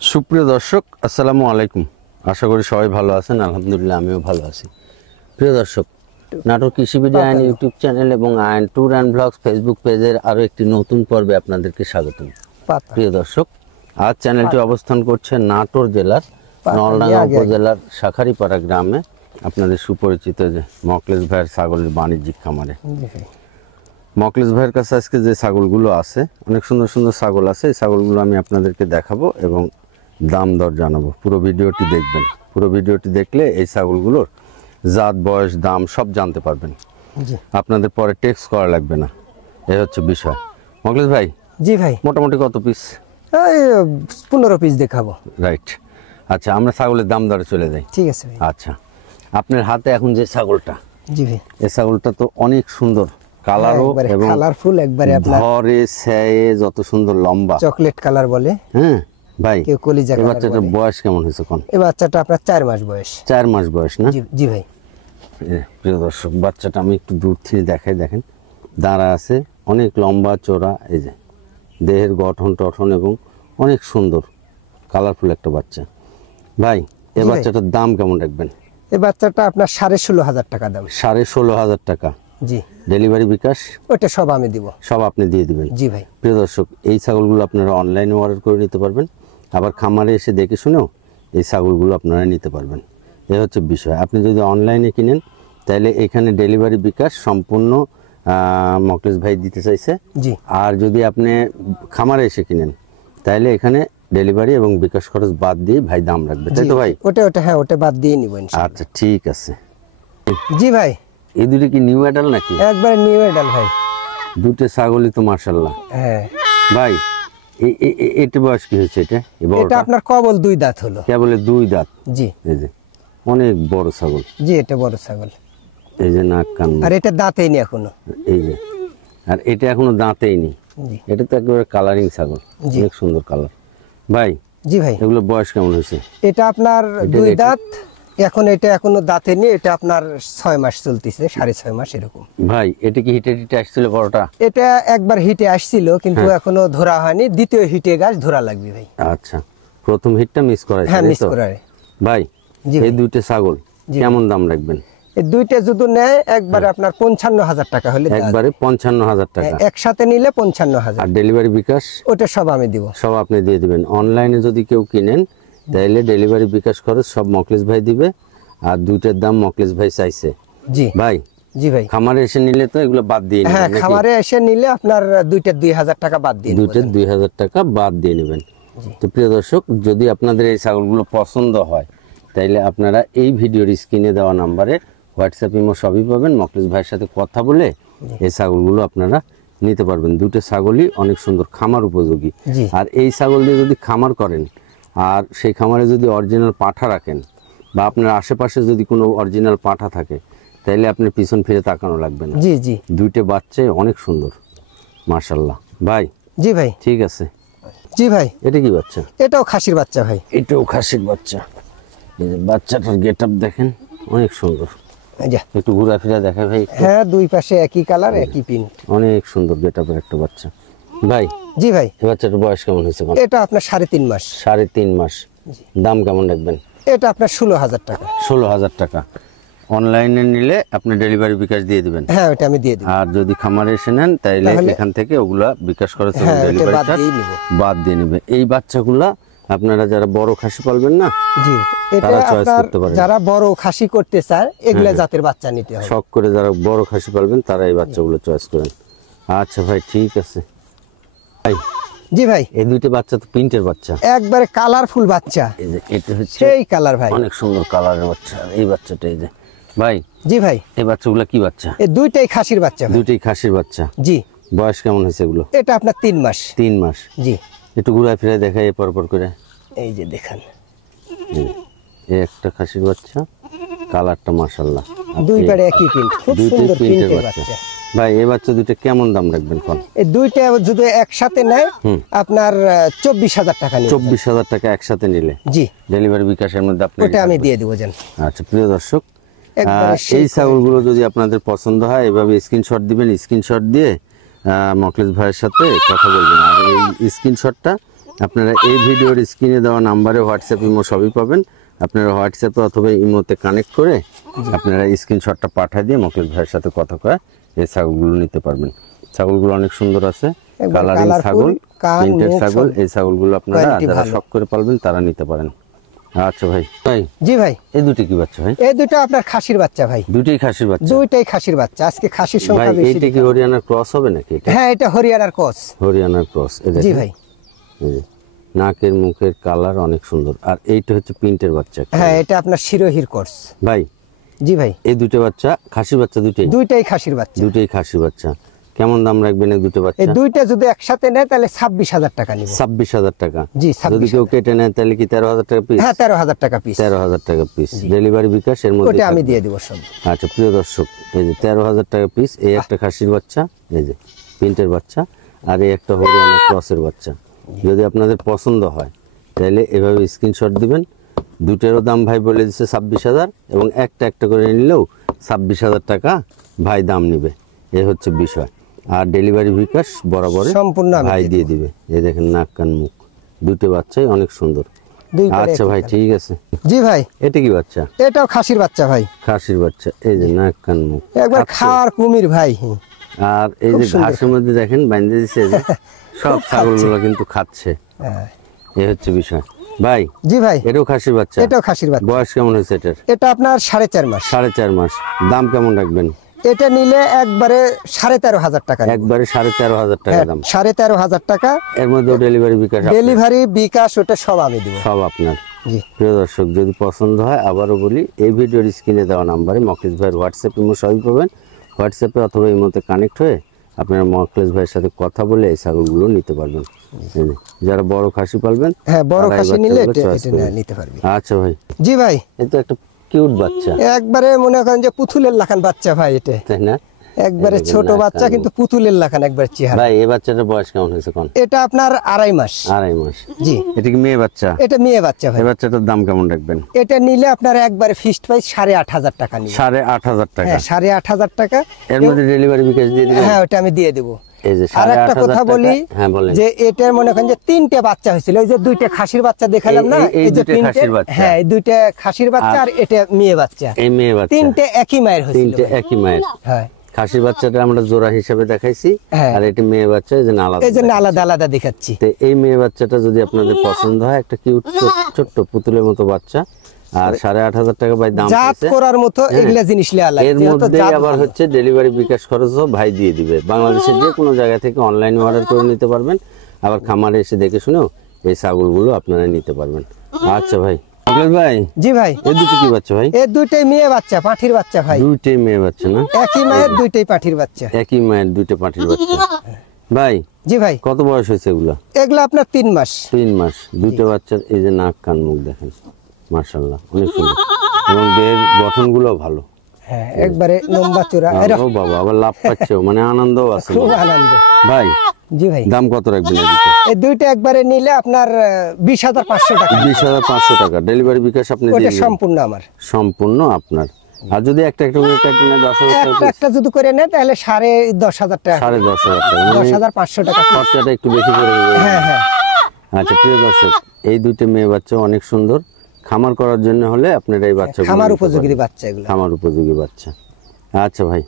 সুপ্রিয় দর্শক, আসসালামু আলাইকুম। আশা করি সবাই ভালো আছেন। আলহামদুলিল্লাহ, আমিও ভালো আছি। প্রিয় দর্শক, নাটোর কৃষি ভিডিও আইন ইউটিউব চ্যানেল এবং আইন ট্যুর অ্যান্ড ব্লগস ফেসবুক পেজের আরও একটি নতুন পর্বে আপনাদেরকে স্বাগতম। প্রিয় দর্শক, আজ চ্যানেলটি অবস্থান করছে নাটোর জেলার নলডাঙ্গা উপজেলার শাখারিপাড়া গ্রামে, আপনাদের সুপরিচিত যে মকলেশ ভাইয়ের ছাগলের বাণিজ্যিক খামারে। মকলেশ ভাইয়ের কাছে আজকে যে ছাগলগুলো আছে, অনেক সুন্দর সুন্দর ছাগল আছে। এই ছাগলগুলো আমি আপনাদেরকে দেখাবো এবং দাম দর জানাবো। পুরো ভিডিওটি দেখবেন। পুরো ভিডিওটি দেখলে এই ছাগলগুলোর জাত, বয়স, দাম সব জানতে পারবেন। আপনাদের পরে টেক্সট করা লাগবে না, এই হচ্ছে বিষয়। মকলেশ ভাই, জি ভাই, মোটামুটি কত পিস? 15 পিস দেখাবো। রাইট। আচ্ছা, আমরা ছাগলের দাম দরে চলে যাই। ঠিক আছে ভাই। আচ্ছা, আপনার হাতে এখন যে ছাগলটা, জি ভাই, এই ছাগলটা তো অনেক সুন্দর কালারও এবং কালারফুল, একবারে আপনার ধরে ছায়ে যত সুন্দর লম্বা চকলেট কালার বলে। হ্যাঁ ভাই, কেউ কলিজা এই কালার বাচ্চাটার বলে। বয়স কেমন হয়েছে কোন? এই বাচ্চাটা আপনার 4 মাস বয়স। 4 মাস বয়স না? জি ভাই। প্রিয় দর্শক, বাচ্চাটা আমি একটু দূর থেকে দেখাই। দেখেন, দাঁড়া আছে, অনেক লম্বা চওড়া, এই যে দেহের গঠন টঠন এবং অনেক সুন্দর কালারফুল একটা বাচ্চা। ভাই, এই ভাই। বাচ্চাটার দাম কেমন রাখবেন? এই বাচ্চাটা আপনার 16,500 টাকা দাম। 16,500 টাকা। জি, ডেলিভারি বিকাশ ওটা সব আমি দিব। সব আপনি দিয়ে দিবেন? জি ভাই। প্রিয় দর্শক, এই ছাগলগুলো আপনারা অনলাইনে অর্ডার করে নিতে পারবেন, আবার খামারে এসে দেখে শুনেও এই ছাগলগুলো আপনারা নিতে পারবেন। এই হচ্ছে বিষয়। আপনি যদি অনলাইনে কিনেন তাহলে এখানে ডেলিভারি বিকাশ সম্পূর্ণ মকলেশ ভাই দিতে চাইছে। জি। আর যদি আপনি খামারে এসে কিনেন তাহলে এখানে ডেলিভারি এবং বিকাশ খরচ বাদ দিয়ে ভাই দাম রাখবে, তাই তো ভাই? ওটা হ্যাঁ, ওটা বাদ দিয়ে নিব ইনশাআল্লাহ। আচ্ছা, ঠিক আছে। জি ভাই, এই দুটো কি নিউ অ্যাডাল নাকি? একবারে নিউ এডাল ভাই। দুটো ছাগলই তো মাশাআল্লাহ। হ্যাঁ ভাই, এটা বয়স কি হয়েছে? এটা আপনার কবল 2 দাঁত হলো। কেবল 2 দাঁত? জি। এই যে অনেক বড় ছাগল। জি, এটা বড় ছাগল। এই যে নাক কান, আর এটা দাঁতেই নি এখনো। এই যে, আর এটা এখনো দাঁতেই নি। জি। এটা তো একেবারে কালারিং ছাগল, অনেক সুন্দর কালার। ভাই, জি ভাই, এগুলো বয়স কেমন হয়েছে? এটা আপনার 2 দাঁত। এখন এটা এখনো দাঁতে নেই। এটা আপনার 6 মাস চলতেছে, 6.5 মাস এরকম। ভাই, এটা কি হিটে হিটে আসছিল বড়টা? এটা একবার হিটে আসছিল, কিন্তু এখনো ধরা হয়নি। দ্বিতীয় হিটে গাছ ধরা লাগবে ভাই। আচ্ছা, প্রথম হিটটা মিস করাইছে? হ্যাঁ, মিস করায়। ভাই, জি এই দুইটা ছাগল কেমন দাম রাখবেন? এই দুইটা যদি নেয় একবারে আপনার 55,000 টাকা হলে দেওয়া একবারে 55,000 টাকা। যাবে। একসাথে নিলে 55,000। আর ডেলিভারি বিকাশ ওটা সব আমি দিব। সব আপনি দিয়ে দিবেন। অনলাইনে যদি কেউ কিনেন তাহলে ডেলিভারি বিকাশ খরচ সব মকলেশ ভাই দিবে, আর দুইটার দাম মকলেশ ভাই চাইছে। জি ভাই, জি ভাই। খামারে এসে নিলে তো এগুলো বাদ দিয়ে নেবেন হ্যাঁ, নাকি? খামারে এসে নিলে আপনার দুইটার 2,000 টাকা বাদ দিয়ে দুইটার 2,000 টাকা বাদ দিয়ে নেবেন। তো প্রিয় দর্শক, যদি আপনাদের এই ছাগলগুলো পছন্দ হয় তাইলে আপনারা এই ভিডিওর স্ক্রিনে দেওয়া নাম্বারে হোয়াটসঅ্যাপ, ইমো সবই পাবেন। মকলেশ ভাইয়ের সাথে কথা বলে এই ছাগলগুলো আপনারা নিতে পারবেন। দুটো ছাগলই অনেক সুন্দর, খামার উপযোগী। আর এই ছাগল দিয়ে যদি খামার করেন আর সেই খামারে যদি অরিজিনাল পাঠা রাখেন বা আপনার আশেপাশে যদি কোনো অরিজিনাল পাঠা থাকে তাইলে আপনার পিছন ফিরে তাকানো লাগবে না। জি জি। দুইটা বাচ্চাই অনেক সুন্দর, মাশাআল্লাহ। ভাই, জি ভাই। ঠিক আছে। জি ভাই। এটা কি বাচ্চা? এটাও খাসির বাচ্চা ভাই। এটাও খাসির বাচ্চা। এই যে বাচ্চাটার গেটআপ দেখেন, অনেক সুন্দর। একটু ঘোরাফেরা দেখায় ভাই। হ্যাঁ, দুই পাশে একই কালার, একই প্রিন্ট, অনেক সুন্দর গেটআপের একটা বাচ্চা। ভাই, জি ভাই, এই বাচ্চাটার বয়স কেমন হয়েছে? এটা আপনার 3.5 মাস। 3.5 মাস। দাম কেমন রাখবেন? এটা আপনার 16,000 টাকা। 16,000 টাকা। অনলাইনে নিলে আপনি ডেলিভারি বিকাশ দিয়ে দিবেন? হ্যাঁ, ওটা আমি দিয়ে দিব। আর যদি খামারে এসে নেন তাইলে এখান থেকে ওগুলা বিকাশ খরচ এবং ডেলিভারি চার্জ বাদ দিয়ে নেবে। এই বাচ্চাগুলা আপনারা যারা বড় খাসি পালবেন না, জি, এটা আপনার যারা বড় খাসি করতে চায় এগুলা জাতের বাচ্চা নিতে হবে। শখ করে যারা বড় খাসি পালবেন তারা এই বাচ্চাগুলো চয়েস করেন। আচ্ছা ভাই, ঠিক আছে। ভাই, জি ভাই, এই দুইটা বাচ্চা তো প্রিন্টের বাচ্চা, একবারে কালারফুল বাচ্চা। এই যে এটা হচ্ছে সেই কালার ভাই, অনেক সুন্দর কালারের বাচ্চা। এই বাচ্চাটা, এই যে ভাই। জি ভাই, এই বাচ্চাগুলো কি বাচ্চা? এই দুইটাই খাসির বাচ্চা। দুইটাই খাসির বাচ্চা। জি। বয়স কেমন হয়েছে এগুলো? এটা আপনার 3 মাস। 3 মাস। জি। একটু ঘুরায় ফিরে দেখাই পরপর করে। এই যে দেখেন, এই একটা খাসির বাচ্চা, কালারটা মাশাআল্লাহ। দুইবারে একই প্রিন্ট, খুব সুন্দর প্রিন্টের বাচ্চা। ভাই, এই বাচ্চা দুটো কেমন দাম রাখবেন কোন? এই দুইটা যদি একসাথে নেয় আপনার 24,000 টাকা নিবে। 24,000 টাকা একসাথে নিলে? জি। ডেলিভারি বিকাশের মধ্যে আপনি ওটা আমি দিয়ে দেব জান। আচ্ছা প্রিয় দর্শক, এই ছাগলগুলো যদি আপনাদের পছন্দ হয় এভাবে স্ক্রিনশট দিবেন। স্ক্রিনশট দিয়ে মকলেশ ভাইয়ের সাথে কথা বলবেন। আর এই স্ক্রিনশটটা আপনারা এই ভিডিওর স্ক্রিনে দেওয়া নাম্বারে হোয়াটসঅ্যাপ ইমো সবই পাবেন। আপনারা হোয়াটসঅ্যাপে অথবা ইমোতে কানেক্ট করে আপনারা স্ক্রিনশটটা পাঠিয়ে দিয়ে মকলেশ ভাইয়ের সাথে কথা কয়ে এই ছাগলগুলো নিতে পারবেন। ছাগলগুলো অনেক সুন্দর আছে, কালারিং ছাগল, প্রিন্টেড ছাগল। এই ছাগলগুলো আপনারা যারা শখ করে পালবেন তারা নিতে পারেন। আচ্ছা ভাই। ভাই জি ভাই, এই দুটি কি বাচ্চা ভাই? এই দুটো আপনার খাসির বাচ্চা ভাই। দুটোই খাসির বাচ্চা? দুইটাই খাসির বাচ্চা। আজকে খাসির ভাই সংখ্যা বেশি। এইটা কি হরিয়ানার ক্রস হবে নাকি এটা? হ্যাঁ, এটা হরিয়ানার ক্রস। হরিয়ানার ক্রস। জি ভাই। এই যে নাকের মুখের কালার অনেক সুন্দর। আর এইটা হচ্ছে প্রিন্টের বাচ্চা। হ্যাঁ, এটা আপনার শিরোহির ক্রস। ভাই জি ভাই, এই দুটো বাচ্চা খাসির বাচ্চা? দুইটাই খাসির বাচ্চা। দুটোই খাসির বাচ্চা। কেমন দাম রাখবেন এই দুটো বাচ্চা? এই দুইটা যদি একসাথে নেয় তাহলে 26,000 টাকা নিব। 26,000 টাকা? জি, যদি কেউ কেটে নেয় তাহলে কি 13,000 টাকা পিস? হ্যাঁ, 13,000 টাকা পিস। 13,000 টাকা পিস। ডেলিভারি বিকাশ এর মধ্যে? ওটা আমি দিয়ে দিব সব। আচ্ছা প্রিয় দর্শক, এই যে 13,000 টাকা পিস। এই একটা খাসির বাচ্চা, এই যে প্রিন্টের বাচ্চা, আর এই একটা হরিয়ানা ক্রসের বাচ্চা। যদি আপনাদের পছন্দ হয় তাহলে এভাবে স্ক্রিনশট দিবেন। দুটেরও দাম ভাই বলে দিচ্ছে 26,000, এবং একটা একটা করে নিলেও 26,000 টাকা ভাই দাম নিবে। এই হচ্ছে বিষয়। আর ডেলিভারি বিকাশ বরাবর সম্পূর্ণ ভাই দিয়ে দিবে। এই দেখেন নাক কান মুখ দুটো বাচ্চাই অনেক সুন্দর। আচ্ছা ভাই, ঠিক আছে। জি ভাই, এটা কি বাচ্চা? এটাও খাসির বাচ্চা ভাই। খাসির বাচ্চা। এই যে নাক কান মুখ একবার খাওয়ার কুমির ভাই। আর এই যে ঘাসের মধ্যে দেখেন বাইন্ধে দিচ্ছে, যে সব ছাগলগুলো কিন্তু খাচ্ছে। এই হচ্ছে বিষয় ভাই। জি ভাই, এটাও খাসির বাচ্চা? এটাও খাসির বাচ্চা। বয়স কেমন হয়েছে এটার? এটা আপনার 4.5 মাস। 4.5 মাস। দাম কেমন রাখবেন? এটা নিলে একবারে 13,500 টাকা। একবারে 13,500 টাকা দাম? 13,500 টাকা। এর মধ্যে ডেলিভারি বিকাশ? ডেলিভারি বিকাশ ওটা সব আমি দিব। সব আপনার? জি। প্রিয় দর্শক, যদি পছন্দ হয় আবারও বলি, এই ভিডিওর স্ক্রিনে দেওয়া নাম্বারে মকলেশ ভাইয়ের হোয়াটসঅ্যাপ ইমো সবই পাবেন। হোয়াটসঅ্যাপে অথবা ইমোতে কানেক্ট হয়ে আপনারা মকলেশ ভাইয়ের সাথে কথা বলে এই ছাগলগুলো নিতে পারবেন। যারা বড় খাসি পালবেন, হ্যাঁ, বড় তারা এই খাসি নিলে বাচ্চাগুলো এটা choice করবেন। নিতে পারবে। আচ্ছা ভাই। জি ভাই, এই তো একটা কিউট বাচ্চা, একবারে মনে করেন যে পুতুলের লাখান বাচ্চা ভাই। এটা তাই না? একবারে ছোট বাচ্চা কিন্তু পুতুলের লাখান একবার চেহারা। ভাই এই বাচ্চাটার বয়স কেমন হয়েছে কোন? এটা আপনার 2.5 মাস। 2.5 মাস? জি। এটা কি মেয়ে বাচ্চা? এটা মেয়ে বাচ্চা ভাই। এই বাচ্চাটার দাম কেমন রাখবেন? এটা নিলে আপনার একবারে ফিক্সড প্রাইস 8,500 টাকা নিবে। 8,500 টাকা? হ্যাঁ, 8,500 টাকা। এর মধ্যে ডেলিভারি বিকাশ দিয়ে দিবেন? হ্যাঁ, ওটা আমি দিয়ে দেব। এই যে আর একটা 8,500 কথা বলি, হ্যাঁ বলেন। যে এটার মনে করেন যে 3টে বাচ্চা হয়েছিল। ওই যে 2টে খাসির বাচ্চা দেখালাম না, এই যে দুটো খাসির বাচ্চা? হ্যাঁ, এই 2টে খাসির বাচ্চা আর এটা মেয়ে বাচ্চা। এই মেয়ে বাচ্চা? 3টে একই মায়ের হয়েছিল। 3টে একই মায়ের? হ্যাঁ। খাসির বাচ্চাটা আমরা জোড়া হিসেবে দেখাইছি, হ্যাঁ। আর এটা মেয়ে বাচ্চা, এই যে আলাদা। এই জন্য আলাদা আলাদা দেখাচ্ছি। তো এই মেয়ে বাচ্চাটা যদি আপনাদের পছন্দ হয়, একটা কিউট ছোট্ট পুতুলের মতো বাচ্চা, আর 8,500 টাকা ভাই দাম জাত পড়েছে। করার মতো এগুলা জিনিস লেয়া লাগে। এর মধ্যে আবার হচ্ছে ডেলিভারি বিকাশ খরচও ভাই দিয়ে দিবে। বাংলাদেশের যে কোনো জায়গা থেকে অনলাইনে অর্ডার করে নিতে পারবেন। আবার খামারে এসে দেখে শুনেও এই ছাগলগুলো আপনারা নিতে পারবেন। আচ্ছা ভাই। মকলেশ ভাই। জি ভাই। এই দুটো কি বাচ্চা ভাই? এই 2টাই মেয়ে বাচ্চা, পাঠির বাচ্চা ভাই। 2টাই মেয়ে বাচ্চা না? একই মায়ের 2টাই পাঠির বাচ্চা। একই মায়ের 2টা পাঠির বাচ্চা। ভাই জি ভাই, কত বয়স হয়েছে এগুলা? এগুলা আপনার 3 মাস। 3 মাস। 2টা বাচ্চার এই যে নাক কান মুখ দেখেন, মাশাআল্লাহ অনেক সুন্দর, এবং দেহের গঠনগুলো ভালো। হ্যাঁ, একবারে লম্বা চূড়া। ও বাবা, আবার লাভ পাচ্ছেও, মানে আনন্দও আছে। খুব আনন্দ ভাই জি ভাই। দাম কত রাখবেন এই দুটো? এই 2টা একবারে নিলে আপনার 20,500 টাকা। 20,500 টাকা। ডেলিভারি বিকাশ আপনি ওটা দিয়ে দিবেন? সম্পূর্ণ আমার। সম্পূর্ণ আপনার। আর যদি একটা একটা করে কেটে নেয় 10,000 টাকা একটা একটা যদি করে নেয় তাহলে 10,500 টাকা। 10,500 টাকা, মানে 10,500 টাকা। খরচাটা একটু বেশি করে দেবেন। হ্যাঁ হ্যাঁ। আচ্ছা প্রিয় দর্শক, এই 2টা মেয়ে বাচ্চা অনেক সুন্দর। খামার করার জন্য হলে আপনারা এই বাচ্চাগুলো খামার নিতে উপযোগী পারেন। বাচ্চা এগুলো। খামার উপযোগী বাচ্চা। আচ্ছা ভাই।